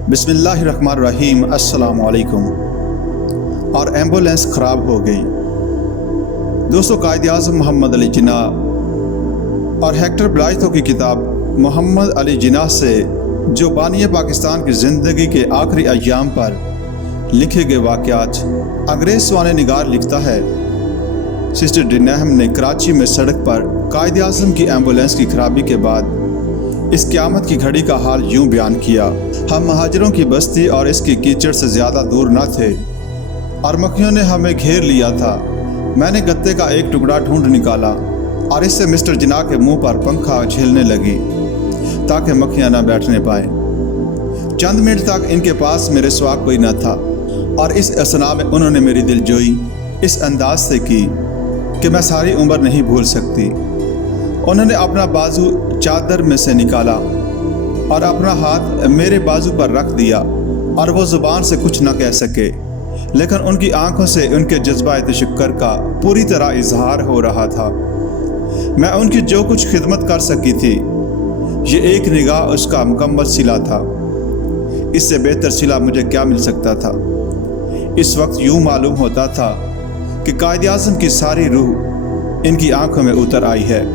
बिस्मिल्लाहिर्रहमानिर्रहीम। अस्सलाम वालेकुम। और एम्बुलेंस ख़राब हो गई। दोस्तों, कायद-ए-आज़म मोहम्मद अली जिन्नाह और हेक्टर ब्लाइथो की किताब मोहम्मद अली जिन्नाह से जो बानी पाकिस्तान की ज़िंदगी के आखिरी अय्याम पर लिखे गए वाक़यात, अंग्रेज़ स्वाने निगार लिखता है, सिस्टर डिनहम ने कराची में सड़क पर कायद-ए-आज़म की एम्बुलेंस की खराबी के बाद इस क़यामत की घड़ी का हाल यूं बयान किया। हम महाजिरों की बस्ती और इसकी कीचड़ से ज़्यादा दूर न थे और मक्खियों ने हमें घेर लिया था। मैंने गत्ते का एक टुकड़ा ढूंढ निकाला और इससे मिस्टर जिन्नाह के मुंह पर पंखा झेलने लगी ताकि मक्खियां न बैठने पाए। चंद मिनट तक इनके पास मेरे सिवा कोई न था और इस असना में उन्होंने मेरी दिलजोई इस अंदाज से की कि मैं सारी उम्र नहीं भूल सकती। उन्होंने अपना बाजू चादर में से निकाला और अपना हाथ मेरे बाजू पर रख दिया और वो ज़ुबान से कुछ न कह सके, लेकिन उनकी आंखों से उनके जज्बा तशक्कुर का पूरी तरह इजहार हो रहा था। मैं उनकी जो कुछ खिदमत कर सकी थी, ये एक निगाह उसका मुकम्मल सिला था। इससे बेहतर सिला मुझे क्या मिल सकता था। इस वक्त यूं मालूम होता था कि कायद-ए-आज़म की सारी रूह इनकी आंखों में उतर आई है।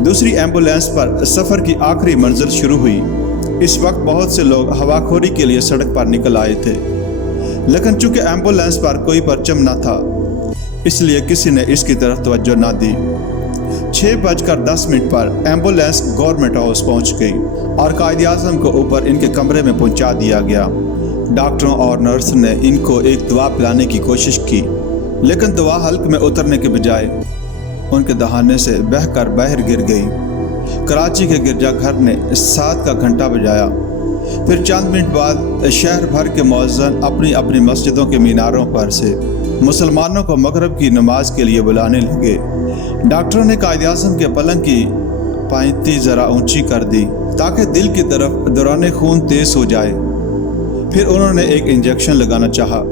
दूसरी एम्बुलेंस पर सफ़र की आखिरी मंजिल शुरू हुई। इस वक्त बहुत से लोग हवाखोरी के लिए सड़क पर निकल आए थे, लेकिन चूंकि एम्बुलेंस पर कोई परचम न था, इसलिए किसी ने इसकी तरफ तवज्जो न दी। 6:10 पर एम्बुलेंस गवर्नमेंट हाउस पहुंच गई और कायद-ए-आज़म को ऊपर इनके कमरे में पहुंचा दिया गया। डॉक्टरों और नर्स ने इनको एक दवा पिलाने की कोशिश की, लेकिन दवा हल्क में उतरने के बजाय उनके दहाने से बहकर बाहर गिर गई। कराची के गिरजाघर ने 7 का घंटा बजाया। फिर चंद मिनट बाद शहर भर के मौज़िन अपनी अपनी मस्जिदों के मीनारों पर से मुसलमानों को मगरिब की नमाज के लिए बुलाने लगे। डॉक्टरों ने कायद-ए-आज़म के पलंग की पायती ज़रा ऊंची कर दी ताकि दिल की तरफ दौरान खून तेज़ हो जाए। फिर उन्होंने एक इंजेक्शन लगाना चाहा,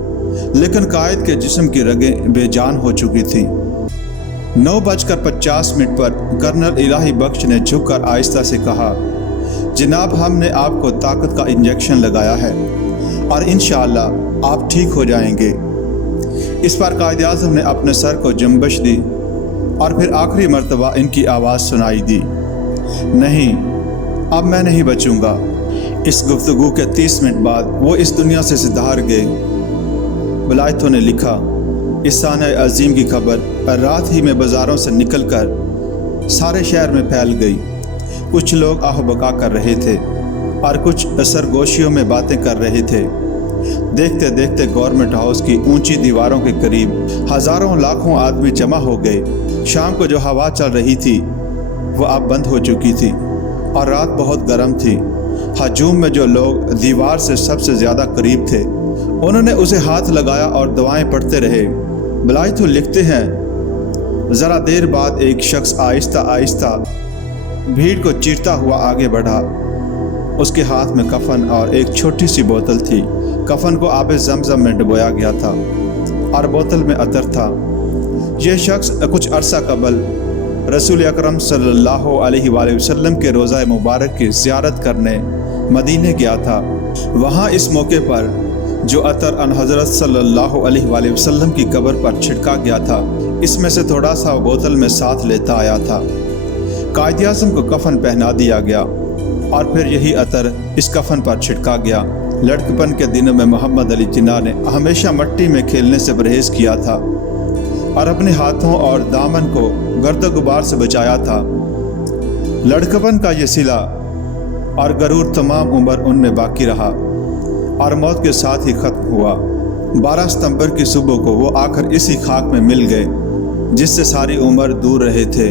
लेकिन कायद के जिस्म की रगें बेजान हो चुकी थीं। 9:50 पर कर्नल इलाही बख्श ने झुककर आहिस्ता से कहा, जनाब, हमने आपको ताकत का इंजेक्शन लगाया है और इंशाअल्लाह आप ठीक हो जाएंगे। इस पर कायद-ए-आज़म ने अपने सर को जुम्बश दी और फिर आखिरी मर्तबा इनकी आवाज़ सुनाई दी, नहीं, अब मैं नहीं बचूंगा। इस गुफ्तगू के 30 मिनट बाद वो इस दुनिया से सिधार गए। ब्लाइथो ने लिखा, इस साने अजीम की खबर रात ही में बाज़ारों से निकलकर सारे शहर में फैल गई। कुछ लोग आह बका कर रहे थे और कुछ सरगोशियों में बातें कर रहे थे। देखते देखते गवर्नमेंट हाउस की ऊंची दीवारों के करीब हज़ारों लाखों आदमी जमा हो गए। शाम को जो हवा चल रही थी वो अब बंद हो चुकी थी और रात बहुत गर्म थी। हजूम में जो लोग दीवार से सबसे ज़्यादा करीब थे, उन्होंने उसे हाथ लगाया और दुआएं पढ़ते रहे। ब्लाइथो लिखते हैं, ज़रा देर बाद एक शख्स आहिस्ता आहिस्ता भीड़ को चीरता हुआ आगे बढ़ा। उसके हाथ में कफन और एक छोटी सी बोतल थी। कफन को आबे ज़मज़म में डुबोया गया था और बोतल में अतर था। यह शख्स कुछ अरसा कबल रसूल अकरम सल्लल्लाहु अलैहि वसल्लम के रोज़ा मुबारक की ज़ियारत करने मदीने गया था। वहाँ इस मौके पर जो अतर अन हज़रत सल्लल्लाहु अलैहि वसल्लम की कब्र पर छिड़का गया था, इसमें से थोड़ा सा बोतल में साथ लेता आया था। कायद-ए-आज़म को कफन पहना दिया गया और फिर यही अतर इस कफन पर छिड़का गया। लड़कपन के दिनों में मोहम्मद अली जिन्नाह ने हमेशा मिट्टी में खेलने से परहेज़ किया था और अपने हाथों और दामन को गर्द गुबार से बचाया था। लड़कपन का ये सिला और गरूर तमाम उम्र उनमें बाकी रहा और मौत के साथ ही ख़त्म हुआ। 12 सितंबर की सुबह को वो आखिर इसी खाक में मिल गए जिससे सारी उम्र दूर रहे थे।